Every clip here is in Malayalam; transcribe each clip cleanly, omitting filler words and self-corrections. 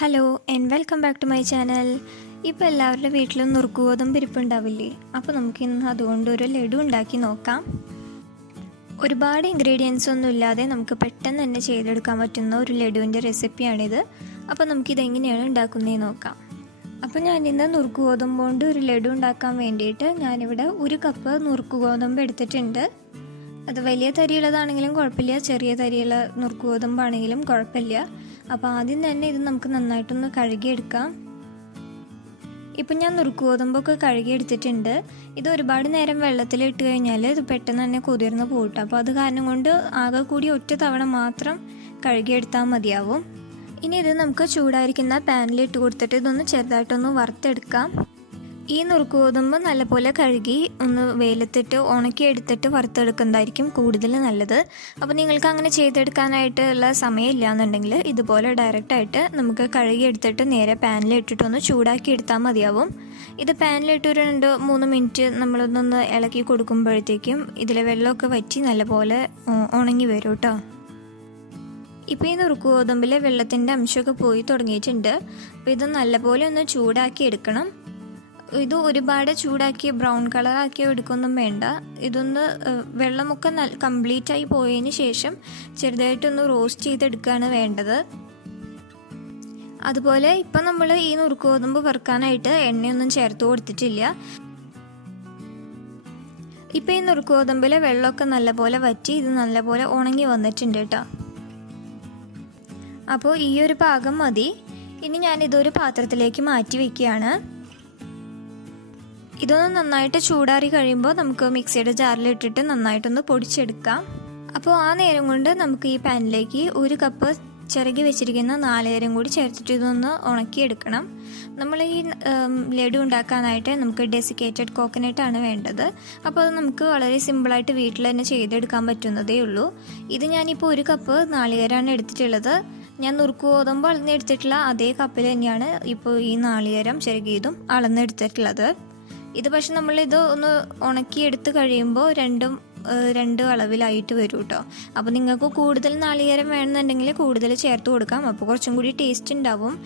Hello and welcome back to my channel. ഇപ്പോൾ എല്ലാവരുടെ വീട്ടിലും നുറുക്ക് ഗോതമ്പ് ഇരിപ്പുണ്ടാവില്ലേ? അപ്പോൾ നമുക്കിന്ന് അതുകൊണ്ട് ഒരു ലഡു ഉണ്ടാക്കി നോക്കാം. ഒരുപാട് ഇൻഗ്രീഡിയൻസ് ഒന്നും ഇല്ലാതെ നമുക്ക് പെട്ടെന്ന് തന്നെ ചെയ്തെടുക്കാൻ പറ്റുന്ന ഒരു ലഡുവിൻ്റെ റെസിപ്പിയാണിത്. അപ്പോൾ നമുക്കിതെങ്ങനെയാണ് ഉണ്ടാക്കുന്നതെന്ന് നോക്കാം. അപ്പോൾ ഞാനിന്ന് നുറുക്ക് ഗോതമ്പ് കൊണ്ട് ഒരു ലഡു ഉണ്ടാക്കാൻ വേണ്ടിയിട്ട് ഞാനിവിടെ 1 കപ്പ് നുറുക്ക് ഗോതമ്പ് എടുത്തിട്ടുണ്ട്. അത് വലിയ തരിയുള്ളതാണെങ്കിലും കുഴപ്പമില്ല, ചെറിയ തരിയുള്ള നുറുക്ക് ഗോതമ്പാണെങ്കിലും കുഴപ്പമില്ല. അപ്പോൾ ആദ്യം തന്നെ ഇത് നമുക്ക് നന്നായിട്ടൊന്ന് കഴുകിയെടുക്കാം. ഇപ്പം ഞാൻ നുറുക്ക് ഗോതമ്പൊക്കെ കഴുകിയെടുത്തിട്ടുണ്ട്. ഇത് ഒരുപാട് നേരം വെള്ളത്തിലിട്ട് കഴിഞ്ഞാൽ ഇത് പെട്ടെന്ന് തന്നെ കുതിർന്ന് പോയിട്ട്, അപ്പോൾ അത് കാരണം കൊണ്ട് ആകെ കൂടി ഒറ്റ തവണ മാത്രം കഴുകിയെടുത്താൽ മതിയാവും. ഇനി ഇത് നമുക്ക് ചൂടായിരിക്കുന്ന പാനിലിട്ട് കൊടുത്തിട്ട് ഇതൊന്ന് ചെറുതായിട്ടൊന്ന് വറുത്തെടുക്കാം. ഈ നുറുക്ക് ഗോതമ്പ് നല്ലപോലെ കഴുകി ഒന്ന് വെയിലത്തിട്ട് ഉണക്കിയെടുത്തിട്ട് വറുത്തെടുക്കുന്നതായിരിക്കും കൂടുതൽ നല്ലത്. അപ്പോൾ നിങ്ങൾക്ക് അങ്ങനെ ചെയ്തെടുക്കാനായിട്ടുള്ള സമയമില്ല എന്നുണ്ടെങ്കിൽ ഇതുപോലെ ഡയറക്റ്റായിട്ട് നമുക്ക് കഴുകിയെടുത്തിട്ട് നേരെ പാനിലിട്ടിട്ടൊന്ന് ചൂടാക്കി എടുത്താൽ മതിയാവും. ഇത് പാനിലിട്ട് ഒരു 2-3 മിനിറ്റ് നമ്മളൊന്നൊന്ന് ഇളക്കി കൊടുക്കുമ്പോഴത്തേക്കും ഇതിലെ വെള്ളമൊക്കെ വറ്റി നല്ലപോലെ ഉണങ്ങി വരും കേട്ടോ. ഇപ്പോൾ ഈ നുറുക്ക് ഗോതമ്പിലെ വെള്ളത്തിൻ്റെ അംശമൊക്കെ പോയി തുടങ്ങിയിട്ടുണ്ട്. അപ്പോൾ ഇത് നല്ലപോലെ ഒന്ന് ചൂടാക്കി എടുക്കണം. ഇത് ഒരുപാട് ചൂടാക്കി ബ്രൗൺ കളറാക്കി എടുക്കൊന്നും വേണ്ട. ഇതൊന്ന് വെള്ളമൊക്കെ കംപ്ലീറ്റായി പോയതിന് ശേഷം ചെറുതായിട്ടൊന്ന് റോസ്റ്റ് ചെയ്തെടുക്കുകയാണ് വേണ്ടത്. അതുപോലെ ഇപ്പം നമ്മൾ ഈ നുറുക്ക് ഗോതമ്പ് വറുക്കാനായിട്ട് എണ്ണയൊന്നും ചേർത്ത് കൊടുത്തിട്ടില്ല. ഇപ്പം ഈ നുറുക്ക് ഗോതമ്പിലെ വെള്ളമൊക്കെ നല്ലപോലെ വറ്റി ഇത് നല്ലപോലെ ഉണങ്ങി വന്നിട്ടുണ്ട് കേട്ടോ. അപ്പോൾ ഈ ഒരു പാകം മതി. ഇനി ഞാനിതൊരു പാത്രത്തിലേക്ക് മാറ്റി വയ്ക്കുകയാണ്. ഇതൊന്ന് നന്നായിട്ട് ചൂടാറി കഴിയുമ്പോൾ നമുക്ക് മിക്സിയുടെ ജാറിലിട്ടിട്ട് നന്നായിട്ടൊന്ന് പൊടിച്ചെടുക്കാം. അപ്പോൾ ആ നേരം കൊണ്ട് നമുക്ക് ഈ പാനിലേക്ക് 1 കപ്പ് ചിരകി വെച്ചിരിക്കുന്ന നാളികേരം കൂടി ചേർത്തിട്ട് ഇതൊന്ന് ഉണക്കിയെടുക്കണം. നമ്മൾ ഈ ലഡു ഉണ്ടാക്കാനായിട്ട് നമുക്ക് ഡെസിക്കേറ്റഡ് കോക്കനട്ടാണ് വേണ്ടത്. അപ്പോൾ അത് നമുക്ക് വളരെ സിമ്പിളായിട്ട് വീട്ടിൽ തന്നെ ചെയ്തെടുക്കാൻ പറ്റുന്നതേ ഉള്ളൂ. ഇത് ഞാനിപ്പോൾ 1 കപ്പ് നാളികേരമാണ് എടുത്തിട്ടുള്ളത്. ഞാൻ നുറുക്ക് ഗോതമ്പ് അളന്നെടുത്തിട്ടുള്ള അതേ കപ്പിൽ തന്നെയാണ് ഇപ്പോൾ ഈ നാളികേരം ചിരകിയതും അളന്നെടുത്തിട്ടുള്ളത്. ഇത് പക്ഷെ നമ്മളിത് ഒന്ന് ഉണക്കിയെടുത്ത് കഴിയുമ്പോൾ രണ്ട് അളവിലായിട്ട് വരും കേട്ടോ. അപ്പോൾ നിങ്ങൾക്ക് കൂടുതൽ നാളികേരം വേണമെന്നുണ്ടെങ്കിൽ കൂടുതൽ ചേർത്ത് കൊടുക്കാം. അപ്പോൾ കുറച്ചും കൂടി ടേസ്റ്റ് ഉണ്ടാവും.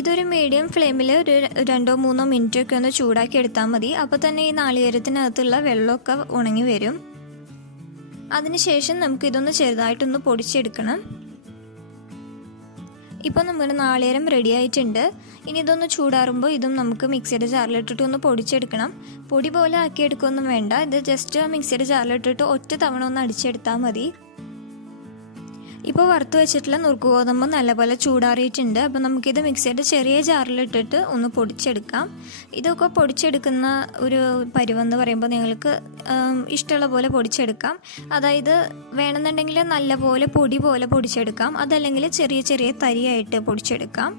ഇതൊരു മീഡിയം ഫ്ലെയിമിൽ ഒരു 2-3 മിനിറ്റൊക്കെ ഒന്ന് ചൂടാക്കി എടുത്താൽ മതി. അപ്പോൾ തന്നെ ഈ നാളികേരത്തിനകത്തുള്ള വെള്ളമൊക്കെ ഉണങ്ങി വരും. അതിനുശേഷം നമുക്കിതൊന്ന് ചെറുതായിട്ടൊന്ന് പൊടിച്ചെടുക്കണം. ഇപ്പോൾ നമ്മുടെ നാളികേരം റെഡി ആയിട്ടുണ്ട്. ഇനി ഇതൊന്ന് ചൂടാറുമ്പോൾ ഇതും നമുക്ക് മിക്സിയുടെ ജാറിലിട്ടിട്ട് ഒന്ന് പൊടിച്ചെടുക്കണം. പൊടി പോലെ ആക്കിയെടുക്കുകയൊന്നും വേണ്ട. ഇത് ജസ്റ്റ് മിക്സിയുടെ ജാറിലിട്ടിട്ട് ഒറ്റ തവണ ഒന്ന് അടിച്ചെടുത്താൽ മതി. ഇപ്പോൾ വറുത്ത് വെച്ചിട്ടുള്ള നുറുക്ക് ഗോതമ്പ് നല്ലപോലെ ചൂടാറിയിട്ടുണ്ട്. അപ്പോൾ നമുക്കിത് മിക്സിയുടെ ചെറിയ ജാറിലിട്ടിട്ട് ഒന്ന് പൊടിച്ചെടുക്കാം. ഇതൊക്കെ പൊടിച്ചെടുക്കുന്ന ഒരു പരുവെന്ന് പറയുമ്പോൾ നിങ്ങൾക്ക് ഇഷ്ടമുള്ള പോലെ പൊടിച്ചെടുക്കാം. അതായത് വേണമെന്നുണ്ടെങ്കിൽ നല്ലപോലെ പൊടി പോലെ പൊടിച്ചെടുക്കാം, അതല്ലെങ്കിൽ ചെറിയ ചെറിയ തരിയായിട്ട് പൊടിച്ചെടുക്കാം.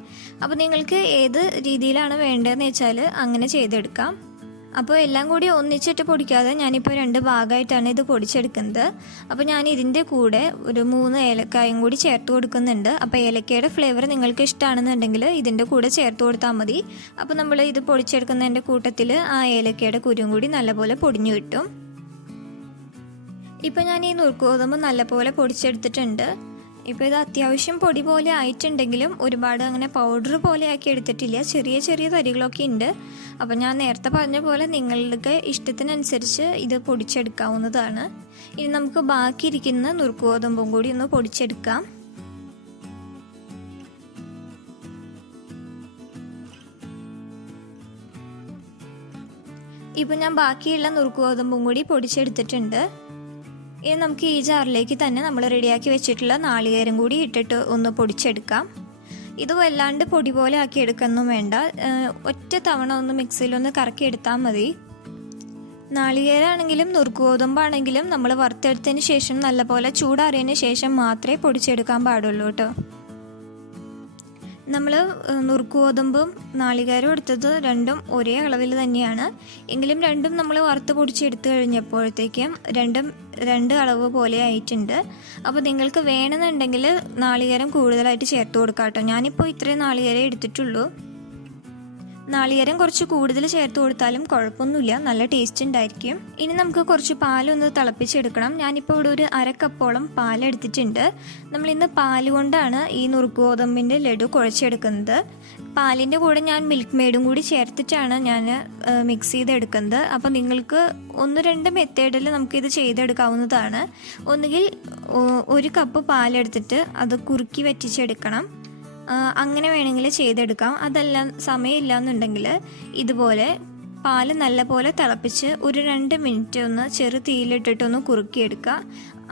അപ്പോൾ നിങ്ങൾക്ക് ഏത് രീതിയിലാണ് വേണ്ടതെന്ന് വെച്ചാൽ അങ്ങനെ ചെയ്തെടുക്കാം. അപ്പോൾ എല്ലാം കൂടി ഒന്നിച്ചിട്ട് പൊടിക്കാതെ ഞാനിപ്പോൾ 2 ഭാഗമായിട്ടാണ് ഇത് പൊടിച്ചെടുക്കുന്നത്. അപ്പോൾ ഞാൻ ഇതിൻ്റെ കൂടെ ഒരു 3 ഏലക്കായും കൂടി ചേർത്ത് കൊടുക്കുന്നുണ്ട്. അപ്പോൾ ഏലക്കയുടെ ഫ്ലേവർ നിങ്ങൾക്ക് ഇഷ്ടമാണെന്നുണ്ടെങ്കിൽ ഇതിൻ്റെ കൂടെ ചേർത്ത് കൊടുത്താൽ മതി. അപ്പോൾ നമ്മൾ ഇത് പൊടിച്ചെടുക്കുന്നതിൻ്റെ കൂട്ടത്തിൽ ആ ഏലക്കയുടെ കുരുവും കൂടി നല്ലപോലെ പൊടിഞ്ഞു കിട്ടും. ഇപ്പോൾ ഞാൻ ഈ നുറുക്ക് ഗോതമ്പ് നല്ലപോലെ പൊടിച്ചെടുത്തിട്ടുണ്ട്. ഇപ്പോൾ ഇത് അത്യാവശ്യം പൊടി പോലെ ആയിട്ടുണ്ടെങ്കിലും ഒരുപാട് അങ്ങനെ പൗഡർ പോലെ ആക്കി എടുത്തിട്ടില്ല. ചെറിയ ചെറിയ തരികളൊക്കെ ഉണ്ട്. അപ്പോൾ ഞാൻ നേരത്തെ പറഞ്ഞ പോലെ നിങ്ങളുടെ ഇഷ്ടത്തിനനുസരിച്ച് ഇത് പൊടിച്ചെടുക്കാവുന്നതാണ്. ഇനി നമുക്ക് ബാക്കിയിരിക്കുന്ന നുറുക്ക് ഗോതമ്പും കൂടി ഒന്ന് പൊടിച്ചെടുക്കാം. ഇപ്പോൾ ഞാൻ ബാക്കിയുള്ള നുറുക്ക് ഗോതമ്പും കൂടി പൊടിച്ചെടുത്തിട്ടുണ്ട്. ഇനി നമുക്ക് ഈ ജാറിലേക്ക് തന്നെ നമ്മൾ റെഡിയാക്കി വെച്ചിട്ടുള്ള നാളികേരം കൂടി ഇട്ടിട്ട് ഒന്ന് പൊടിച്ചെടുക്കാം. ഇത് വല്ലാണ്ട് പൊടി പോലെ ആക്കി എടുക്കൊന്നും വേണ്ട. ഒറ്റ തവണ ഒന്ന് മിക്സിയിലൊന്ന് കറക്കി എടുത്താൽ മതി. നാളികേരമാണെങ്കിലും നുറുക്ക് ഗോതമ്പാണെങ്കിലും നമ്മൾ വറുത്തെടുത്തതിന് ശേഷം നല്ലപോലെ ചൂടാറിയതിന് ശേഷം മാത്രമേ പൊടിച്ചെടുക്കാൻ പാടുള്ളൂ കേട്ടോ. നമ്മൾ നുറുക്ക് ഗോതമ്പും നാളികേരവും എടുത്തത് രണ്ടും ഒരേ അളവിൽ തന്നെയാണ്. എങ്കിലും രണ്ടും നമ്മൾ വറുത്ത് പൊടിച്ചെടുത്ത് കഴിഞ്ഞപ്പോഴത്തേക്കും രണ്ടും 2 അളവ് പോലെ ആയിട്ടുണ്ട്. അപ്പോൾ നിങ്ങൾക്ക് വേണമെന്നുണ്ടെങ്കിൽ നാളികേരം കൂടുതലായിട്ട് ചേർത്ത് കൊടുക്കാം കേട്ടോ. ഞാനിപ്പോൾ ഇത്രയും നാളികേരം എടുത്തിട്ടുള്ളൂ. നാളികേരം കുറച്ച് കൂടുതൽ ചേർത്ത് കൊടുത്താലും കുഴപ്പമൊന്നുമില്ല, നല്ല ടേസ്റ്റ് ഉണ്ടായിരിക്കും. ഇനി നമുക്ക് കുറച്ച് പാലൊന്ന് തിളപ്പിച്ചെടുക്കണം. ഞാനിപ്പോൾ ഇവിടെ ഒരു 1/2 കപ്പോളം പാലെടുത്തിട്ടുണ്ട്. നമ്മളിന്ന് പാല് കൊണ്ടാണ് ഈ നുറുക്ക് ഗോതമ്പിൻ്റെ ലഡു കുഴച്ചെടുക്കുന്നത്. പാലിൻ്റെ കൂടെ ഞാൻ മിൽക്ക് മെയ്ഡും കൂടി ചേർത്തിട്ടാണ് ഞാൻ മിക്സ് ചെയ്തെടുക്കുന്നത്. അപ്പോൾ നിങ്ങൾക്ക് 1-2 മെത്തേഡിൽ നമുക്കിത് ചെയ്തെടുക്കാവുന്നതാണ്. ഒന്നുകിൽ 1 കപ്പ് പാലെടുത്തിട്ട് അത് കുറുക്കി വറ്റിച്ചെടുക്കണം, അങ്ങനെ വേണമെങ്കിൽ ചെയ്തെടുക്കാം. അതല്ല സമയമില്ല എന്നുണ്ടെങ്കിൽ ഇതുപോലെ പാല് നല്ലപോലെ തിളപ്പിച്ച് ഒരു 2 മിനിറ്റ് ഒന്ന് ചെറു തീയിലിട്ടിട്ടൊന്ന് കുറുക്കിയെടുക്കുക.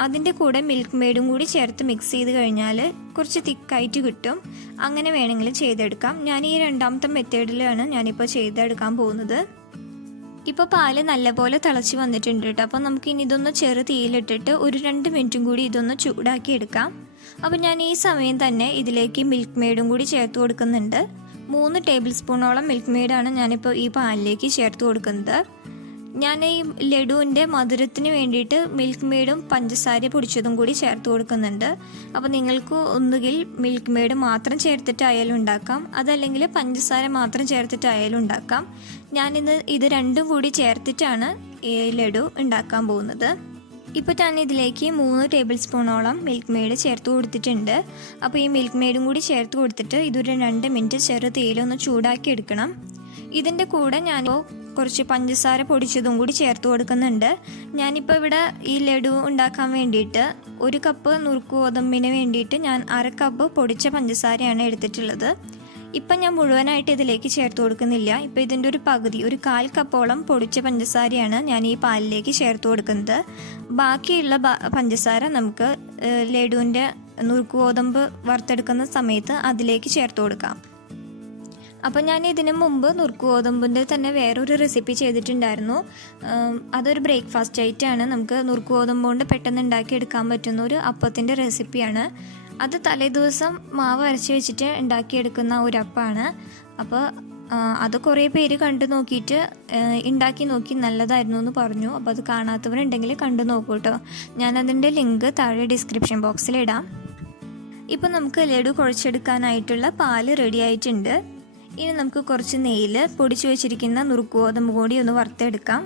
അതിൻ്റെ കൂടെ മിൽക്ക് മെയ്ഡും കൂടി ചേർത്ത് മിക്സ് ചെയ്ത് കഴിഞ്ഞാൽ കുറച്ച് തിക്കായിട്ട് കിട്ടും. അങ്ങനെ വേണമെങ്കിൽ ചെയ്തെടുക്കാം. ഞാൻ ഈ 2ാമത്തെ മെത്തേഡിലാണ് ഞാനിപ്പോൾ ചെയ്തെടുക്കാൻ പോകുന്നത്. ഇപ്പോൾ പാല് നല്ലപോലെ തിളച്ച് വന്നിട്ടുണ്ട് കേട്ടോ. അപ്പോൾ നമുക്കിനി ഇതൊന്ന് ചെറു തീയിലിട്ടിട്ട് ഒരു 2 മിനിറ്റും കൂടി ഇതൊന്ന് ചൂടാക്കി എടുക്കാം. അപ്പോൾ ഞാൻ ഈ സമയം തന്നെ ഇതിലേക്ക് മിൽക്ക് മെയ്ഡും കൂടി ചേർത്ത് കൊടുക്കുന്നുണ്ട്. 3 ടേബിൾ സ്പൂണോളം മിൽക്ക് മെയ്ഡാണ് ഞാനിപ്പോൾ ഈ പാലിലേക്ക് ചേർത്ത് കൊടുക്കുന്നത്. ഞാൻ ഈ ലഡുവിൻ്റെ മധുരത്തിന് വേണ്ടിയിട്ട് മിൽക്ക് മെയ്ഡും പഞ്ചസാര പൊടിച്ചതും കൂടി ചേർത്ത് കൊടുക്കുന്നുണ്ട്. അപ്പോൾ നിങ്ങൾക്ക് ഒന്നുകിൽ മിൽക്ക് മെയ്ഡ് മാത്രം ചേർത്തിട്ടായാലും ഉണ്ടാക്കാം, അതല്ലെങ്കിൽ പഞ്ചസാര മാത്രം ചേർത്തിട്ടായാലും ഉണ്ടാക്കാം. ഞാനിന്ന് ഇത് രണ്ടും കൂടി ചേർത്തിട്ടാണ് ഈ ലഡു ഉണ്ടാക്കാൻ പോകുന്നത്. ഇപ്പോൾ ഞാൻ ഇതിലേക്ക് 3 ടേബിൾ സ്പൂണോളം മിൽക്ക് മെയ്ഡ് ചേർത്ത് കൊടുത്തിട്ടുണ്ട്. അപ്പോൾ ഈ മിൽക്ക് മെയ്ഡും കൂടി ചേർത്ത് കൊടുത്തിട്ട് ഇതൊരു 2 മിനിറ്റ് ചെറു തീയിലൊന്ന് ചൂടാക്കി എടുക്കണം. ഇതിൻ്റെ കൂടെ ഞാനിപ്പോൾ കുറച്ച് പഞ്ചസാര പൊടിച്ചതും കൂടി ചേർത്ത് കൊടുക്കുന്നുണ്ട്. ഞാനിപ്പോൾ ഇവിടെ ഈ ലഡു ഉണ്ടാക്കാൻ വേണ്ടിയിട്ട് 1 കപ്പ് നുറുക്ക് ഗോതമ്പിന് വേണ്ടിയിട്ട് ഞാൻ 1/2 കപ്പ് പൊടിച്ച പഞ്ചസാരയാണ് എടുത്തിട്ടുള്ളത്. ഇപ്പം ഞാൻ മുഴുവനായിട്ട് ഇതിലേക്ക് ചേർത്ത് കൊടുക്കുന്നില്ല. ഇപ്പോൾ ഇതിൻ്റെ ഒരു പകുതി, ഒരു 1/4 കപ്പോളം പൊടിച്ച പഞ്ചസാരയാണ് ഞാൻ ഈ പാലിലേക്ക് ചേർത്ത് കൊടുക്കുന്നത്. ബാക്കിയുള്ള പഞ്ചസാര നമുക്ക് ലഡുവിൻ്റെ നുറുക്ക് ഗോതമ്പ് വറുത്തെടുക്കുന്ന സമയത്ത് അതിലേക്ക് ചേർത്ത് കൊടുക്കാം. അപ്പോൾ ഞാൻ ഇതിനു മുമ്പ് നുറുക്ക് ഗോതമ്പിൻ്റെ തന്നെ വേറൊരു റെസിപ്പി ചെയ്തിട്ടുണ്ടായിരുന്നു. അതൊരു ബ്രേക്ക്ഫാസ്റ്റ് ആയിട്ടാണ്. നമുക്ക് നുറുക്ക് ഗോതമ്പ് കൊണ്ട് പെട്ടെന്ന് ഉണ്ടാക്കിയെടുക്കാൻ പറ്റുന്ന ഒരു അപ്പത്തിൻ്റെ റെസിപ്പിയാണ്. അത് തലേദിവസം മാവ് അരച്ച് വെച്ചിട്ട് ഉണ്ടാക്കിയെടുക്കുന്ന ഒരു അപ്പമാണ്. അപ്പോൾ അത് കുറേ പേര് കണ്ടു നോക്കിയിട്ട് ഉണ്ടാക്കി നോക്കി നല്ലതായിരുന്നു എന്ന് പറഞ്ഞു. അപ്പോൾ അത് കാണാത്തവരുണ്ടെങ്കിൽ കണ്ടു നോക്കൂ കേട്ടോ. ഞാനതിൻ്റെ ലിങ്ക് താഴെ ഡിസ്ക്രിപ്ഷൻ ബോക്സിൽ ഇടാം. ഇപ്പോൾ നമുക്ക് ലഡു കുഴച്ചെടുക്കാനായിട്ടുള്ള പാല് റെഡി ആയിട്ടുണ്ട്. ഇനി നമുക്ക് കുറച്ച് നെയ്യിൽ പൊടിച്ചു വെച്ചിരിക്കുന്ന നുറുക്ക് ഗോതമ്പ് കൂടി ഒന്ന് വറുത്തെടുക്കാം.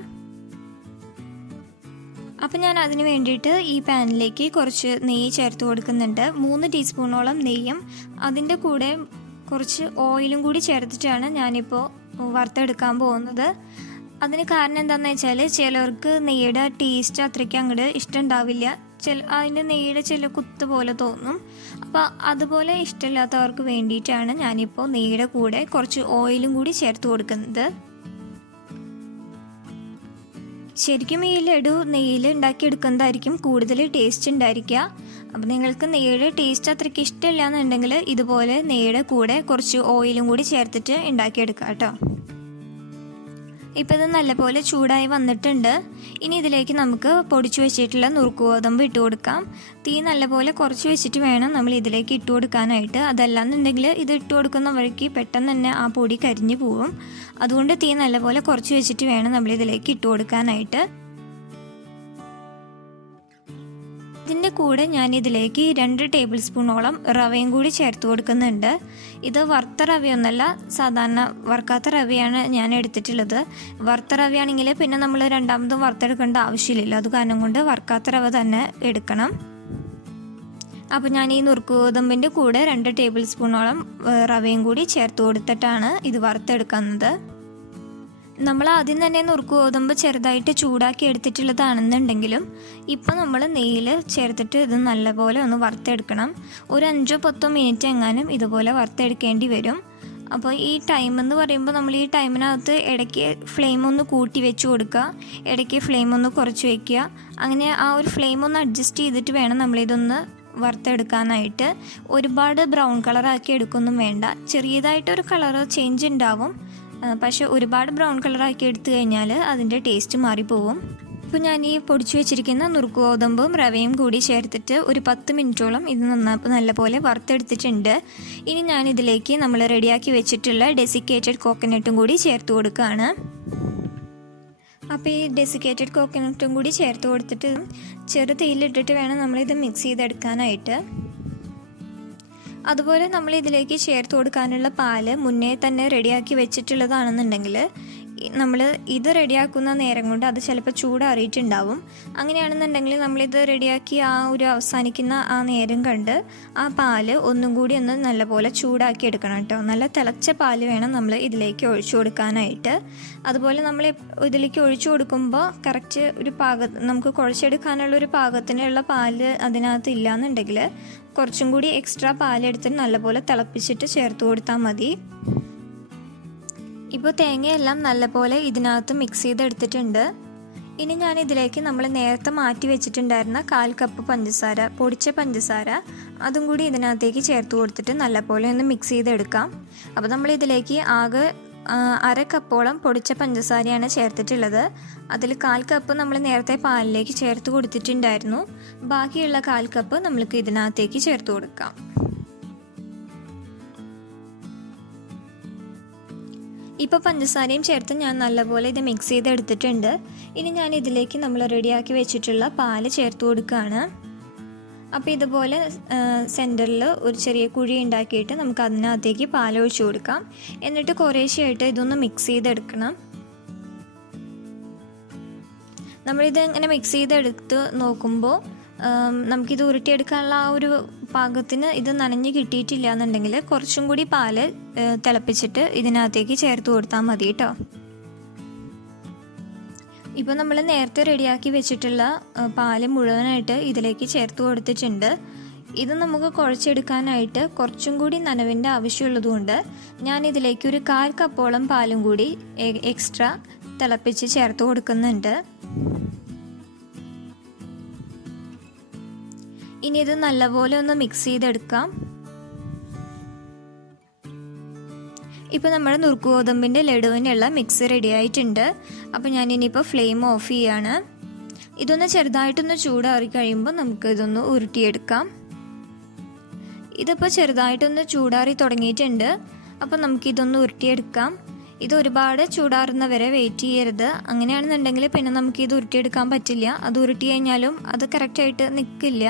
അപ്പം ഞാൻ അതിന് വേണ്ടിയിട്ട് ഈ പാനിലേക്ക് കുറച്ച് നെയ്യ് ചേർത്ത് കൊടുക്കുന്നുണ്ട്. 3 ടീസ്പൂണോളം നെയ്യും അതിൻ്റെ കൂടെ കുറച്ച് ഓയിലും കൂടി ചേർത്തിട്ടാണ് ഞാനിപ്പോൾ വറുത്തെടുക്കാൻ പോകുന്നത്. അതിന് കാരണം എന്താണെന്ന് വെച്ചാൽ ചിലർക്ക് നെയ്യുടെ ടേസ്റ്റ് അത്രയ്ക്ക് അങ്ങോട്ട് ഇഷ്ടമുണ്ടാവില്ല. അതിൻ്റെ നെയ്യുടെ ചില കുത്ത് പോലെ തോന്നും. അപ്പോൾ അതുപോലെ ഇഷ്ടമില്ലാത്തവർക്ക് വേണ്ടിയിട്ടാണ് ഞാനിപ്പോൾ നെയ്യുടെ കൂടെ കുറച്ച് ഓയിലും കൂടി ചേർത്ത് കൊടുക്കുന്നത്. ശരിക്കും ഈ ലഡു നെയ്യിൽ ഉണ്ടാക്കിയെടുക്കുന്നതായിരിക്കും കൂടുതൽ ടേസ്റ്റ് ഉണ്ടായിരിക്കുക. അപ്പോൾ നിങ്ങൾക്ക് നെയ്യുടെ ടേസ്റ്റ് അത്രയ്ക്ക് ഇഷ്ടമില്ല എന്നുണ്ടെങ്കിൽ ഇതുപോലെ നെയ്യുടെ കൂടെ കുറച്ച് ഓയിലും കൂടി ചേർത്തിട്ട് ഉണ്ടാക്കിയെടുക്കാം കേട്ടോ. ഇപ്പോൾ ഇത് നല്ലപോലെ ചൂടായി വന്നിട്ടുണ്ട്. ഇനി ഇതിലേക്ക് നമുക്ക് പൊടിച്ചു വെച്ചിട്ടുള്ള നുറുക്ക് ഗോതമ്പ് ഇട്ട് കൊടുക്കാം. തീ നല്ലപോലെ കുറച്ച് വെച്ചിട്ട് വേണം നമ്മൾ ഇതിലേക്ക് ഇട്ട് കൊടുക്കാനായിട്ട്. അതല്ലാന്നുണ്ടെങ്കിൽ ഇത് ഇട്ട് കൊടുക്കുന്ന വഴിക്ക് പെട്ടെന്ന് തന്നെ ആ പൊടി കരിഞ്ഞു പോവും. അതുകൊണ്ട് തീ നല്ലപോലെ കുറച്ച് വെച്ചിട്ട് വേണം നമ്മൾ ഇതിലേക്ക് ഇട്ട് കൊടുക്കാനായിട്ട്. ഇതിൻ്റെ കൂടെ ഞാൻ ഇതിലേക്ക് 2 ടേബിൾ സ്പൂണോളം റവയും കൂടി ചേർത്ത് കൊടുക്കുന്നുണ്ട്. ഇത് വറുത്ത റവയൊന്നല്ല, സാധാരണ വറുക്കാത്ത റവയാണ് ഞാൻ എടുത്തിട്ടുള്ളത്. വറുത്ത റവയാണെങ്കിൽ പിന്നെ നമ്മൾ രണ്ടാമതും വറുത്തെടുക്കേണ്ട ആവശ്യമില്ലല്ലോ. അത് കാരണം കൊണ്ട് വറുക്കാത്ത റവ തന്നെ എടുക്കണം. അപ്പോൾ ഞാൻ ഈ നുറുക്ക് ഗോതമ്പിൻ്റെ കൂടെ 2 ടേബിൾ സ്പൂണോളം റവയും കൂടി ചേർത്ത് കൊടുത്തിട്ടാണ് ഇത് വറുത്തെടുക്കുന്നത്. നമ്മൾ ആദ്യം തന്നെ നുറുക്ക് ഗോതമ്പ് ചെറുതായിട്ട് ചൂടാക്കി എടുത്തിട്ടുള്ളതാണെന്നുണ്ടെങ്കിലും ഇപ്പം നമ്മൾ നെയ്യിൽ ചേർത്തിട്ട് ഇത് നല്ലപോലെ ഒന്ന് വറുത്തെടുക്കണം. ഒരു 5-10 മിനിറ്റ് എങ്ങാനും ഇതുപോലെ വറുത്തെടുക്കേണ്ടി വരും. അപ്പോൾ ഈ ടൈം എന്ന് പറയുമ്പോൾ നമ്മൾ ഈ ടൈമിനകത്ത് ഇടയ്ക്ക് ഫ്ലെയിം ഒന്ന് കൂട്ടി വെച്ച് കൊടുക്കുക, ഇടയ്ക്ക് ഫ്ലെയിം ഒന്ന് കുറച്ച് വയ്ക്കുക. അങ്ങനെ ആ ഒരു ഫ്ലെയിം ഒന്ന് അഡ്ജസ്റ്റ് ചെയ്തിട്ട് വേണം നമ്മളിതൊന്ന് വറുത്തെടുക്കാനായിട്ട്. ഒരുപാട് ബ്രൗൺ കളറാക്കി എടുക്കൊന്നും വേണ്ട. ചെറിയതായിട്ടൊരു കളർ ചേഞ്ച് ഉണ്ടാവും. പക്ഷെ ഒരുപാട് ബ്രൗൺ കളറാക്കി എടുത്തു കഴിഞ്ഞാൽ അതിൻ്റെ ടേസ്റ്റ് മാറിപ്പോവും. ഇപ്പോൾ ഞാൻ ഈ പൊടിച്ചു വെച്ചിരിക്കുന്ന നുറുക്ക് ഗോതമ്പും റവയും കൂടി ചേർത്തിട്ട് ഒരു 10 മിനിറ്റോളം ഇത് നല്ലപോലെ വറുത്തെടുത്തിട്ടുണ്ട്. ഇനി ഞാൻ ഇതിലേക്ക് നമ്മൾ റെഡിയാക്കി വെച്ചിട്ടുള്ള ഡെസിക്കേറ്റഡ് കോക്കനട്ടും കൂടി ചേർത്ത് കൊടുക്കുകയാണ്. അപ്പോൾ ഈ ഡെസിക്കേറ്റഡ് കോക്കനട്ടും കൂടി ചേർത്ത് കൊടുത്തിട്ട് ചെറു തീയിലിട്ടിട്ട് വേണം നമ്മളിത് മിക്സ് ചെയ്തെടുക്കാനായിട്ട്. അതുപോലെ നമ്മൾ ഇതിലേക്ക് ചേർത്ത് കൊടുക്കാനുള്ള പാല് മുന്നേ തന്നെ റെഡിയാക്കി വെച്ചിട്ടുള്ളതാണെന്നുണ്ടെങ്കിൽ നമ്മൾ ഇത് റെഡിയാക്കുന്ന നേരം കൊണ്ട് അത് ചിലപ്പോൾ ചൂടാറിയിട്ടുണ്ടാവും. അങ്ങനെയാണെന്നുണ്ടെങ്കിൽ നമ്മളിത് റെഡിയാക്കി ആ ഒരു അവസാനിക്കുന്ന ആ നേരം കണ്ട് ആ പാല് ഒന്നും കൂടി ഒന്ന് നല്ലപോലെ ചൂടാക്കി എടുക്കണം കേട്ടോ. നല്ല തിളച്ച പാല് വേണം നമ്മൾ ഇതിലേക്ക് ഒഴിച്ചു കൊടുക്കാനായിട്ട്. അതുപോലെ നമ്മൾ ഇതിലേക്ക് ഒഴിച്ചു കൊടുക്കുമ്പോൾ കറക്റ്റ് ഒരു നമുക്ക് കുഴച്ചെടുക്കാനുള്ളൊരു പാകത്തിനുള്ള പാല് അതിനകത്ത് ഇല്ലയെന്നുണ്ടെങ്കിൽ കുറച്ചും കൂടി എക്സ്ട്രാ പാലെടുത്തിട്ട് നല്ലപോലെ തിളപ്പിച്ചിട്ട് ചേർത്ത് കൊടുത്താൽ മതി. ഇപ്പോൾ തേങ്ങയെല്ലാം നല്ലപോലെ ഇതിനകത്ത് മിക്സ് ചെയ്തെടുത്തിട്ടുണ്ട്. ഇനി ഞാൻ ഇതിലേക്ക് നമ്മൾ നേരത്തെ മാറ്റി വെച്ചിട്ടുണ്ടായിരുന്ന 1/4 കപ്പ് പഞ്ചസാര, പൊടിച്ച പഞ്ചസാര, അതും കൂടി ഇതിനകത്തേക്ക് ചേർത്ത് കൊടുത്തിട്ട് നല്ലപോലെ ഒന്ന് മിക്സ് ചെയ്തെടുക്കാം. അപ്പോൾ നമ്മൾ ഇതിലേക്ക് ആകെ 1/2 കപ്പോളം പൊടിച്ച പഞ്ചസാരയാണ് ചേർത്തിട്ടുള്ളത്. അതിൽ 1/4 കപ്പ് നമ്മൾ നേരത്തെ പാലിലേക്ക് ചേർത്ത് കൊടുത്തിട്ടുണ്ടായിരുന്നു. ബാക്കിയുള്ള 1/4 കപ്പ് നമ്മൾക്ക് ഇതിനകത്തേക്ക് ചേർത്ത് കൊടുക്കാം. ഇപ്പോൾ പഞ്ചസാരയും ചേർത്ത് ഞാൻ നല്ലപോലെ ഇത് മിക്സ് ചെയ്തെടുത്തിട്ടുണ്ട്. ഇനി ഞാൻ ഇതിലേക്ക് നമ്മൾ റെഡിയാക്കി വെച്ചിട്ടുള്ള പാല് ചേർത്ത് കൊടുക്കുകയാണ്. അപ്പോൾ ഇതുപോലെ സെൻറ്ററിൽ ഒരു ചെറിയ കുഴി ഉണ്ടാക്കിയിട്ട് നമുക്ക് അതിനകത്തേക്ക് പാലൊഴിച്ച് കൊടുക്കാം. എന്നിട്ട് കുറേശ്ശെയായിട്ട് ഇതൊന്ന് മിക്സ് ചെയ്തെടുക്കണം. നമ്മളിത് ഇങ്ങനെ മിക്സ് ചെയ്തെടുത്ത് നോക്കുമ്പോൾ നമുക്കിത് ഉരുട്ടിയെടുക്കാനുള്ള ആ ഒരു പാകത്തിന് ഇത് നനഞ്ഞ് കിട്ടിയിട്ടില്ല എന്നുണ്ടെങ്കിൽ കുറച്ചും കൂടി പാല് തിളപ്പിച്ചിട്ട് ഇതിനകത്തേക്ക് ചേർത്ത് കൊടുത്താൽ മതി കേട്ടോ. ഇപ്പോൾ നമ്മൾ നേരത്തെ റെഡിയാക്കി വെച്ചിട്ടുള്ള പാല് മുഴുവനായിട്ട് ഇതിലേക്ക് ചേർത്ത് കൊടുത്തിട്ടുണ്ട്. ഇത് നമുക്ക് കുഴച്ചെടുക്കാനായിട്ട് കുറച്ചും കൂടി നനവിൻ്റെ ആവശ്യമുള്ളതുകൊണ്ട് ഞാൻ ഇതിലേക്ക് ഒരു 1/4 കപ്പോളം പാലും കൂടി എക്സ്ട്രാ തിളപ്പിച്ച് ചേർത്ത് കൊടുക്കുന്നുണ്ട്. ഇനി ഇത് നല്ലപോലെ ഒന്ന് മിക്സ് ചെയ്തെടുക്കാം. ഇപ്പോൾ നമ്മുടെ നുറുക്ക് ഗോതമ്പിൻ്റെ ലഡുവിനുള്ള മിക്സ് റെഡി ആയിട്ടുണ്ട്. അപ്പോൾ ഞാൻ ഇനിയിപ്പോൾ ഫ്ലെയിം ഓഫ് ചെയ്യാണ്. ഇതൊന്ന് ചെറുതായിട്ടൊന്ന് ചൂടാറി കഴിയുമ്പോൾ നമുക്ക് ഇതൊന്ന് ഉരുട്ടിയെടുക്കാം. ഇതിപ്പോൾ ചെറുതായിട്ടൊന്ന് ചൂടാറി തുടങ്ങിയിട്ടുണ്ട്. അപ്പോൾ നമുക്കിതൊന്ന് ഉരുട്ടിയെടുക്കാം. ഇത് ഒരുപാട് ചൂടാറുന്നവരെ വെയിറ്റ് ചെയ്യരുത്. അങ്ങനെയാണെന്നുണ്ടെങ്കിൽ പിന്നെ നമുക്കിത് ഉരുട്ടിയെടുക്കാൻ പറ്റില്ല. അത് ഉരുട്ടി കഴിഞ്ഞാലും അത് കറക്റ്റായിട്ട് നിൽക്കില്ല,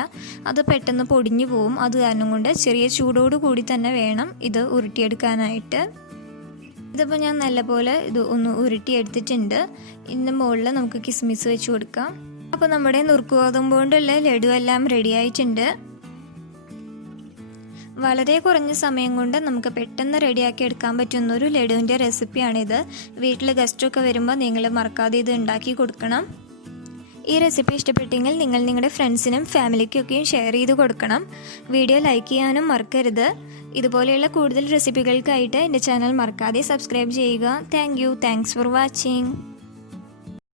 അത് പെട്ടെന്ന് പൊടിഞ്ഞു പോവും. അത് കാരണം കൊണ്ട് ചെറിയ ചൂടോട് കൂടി തന്നെ വേണം ഇത് ഉരുട്ടിയെടുക്കാനായിട്ട്. ഇതിപ്പോൾ ഞാൻ നല്ലപോലെ ഇത് ഒന്ന് ഉരുട്ടിയെടുത്തിട്ടുണ്ട്. ഇതിൻ്റെ മുകളിൽ നമുക്ക് കിസ്മിസ് വെച്ച് കൊടുക്കാം. അപ്പോൾ നമ്മുടെ നുറുക്ക് ഗോതമ്പ് കൊണ്ടുള്ള ലഡു എല്ലാം റെഡി ആയിട്ടുണ്ട്. വളരെ കുറഞ്ഞ സമയം കൊണ്ട് നമുക്ക് പെട്ടെന്ന് റെഡിയാക്കി എടുക്കാൻ പറ്റുന്ന ഒരു ലഡുവിൻ്റെ റെസിപ്പിയാണിത്. വീട്ടിൽ ഗസ്റ്റൊക്കെ വരുമ്പോൾ നിങ്ങൾ മറക്കാതെ ഇത് ഉണ്ടാക്കി കൊടുക്കണം. ഈ റെസിപ്പി ഇഷ്ടപ്പെട്ടെങ്കിൽ നിങ്ങൾ നിങ്ങളുടെ ഫ്രണ്ട്സിനും ഫാമിലിക്കൊക്കെയും ഷെയർ ചെയ്ത് കൊടുക്കണം. വീഡിയോ ലൈക്ക് ചെയ്യാനും മറക്കരുത്. ഇതുപോലെയുള്ള കൂടുതൽ റെസിപ്പികൾക്കായിട്ട് എൻ്റെ ചാനൽ മറക്കാതെ സബ്സ്ക്രൈബ് ചെയ്യുക. Thanks for watching.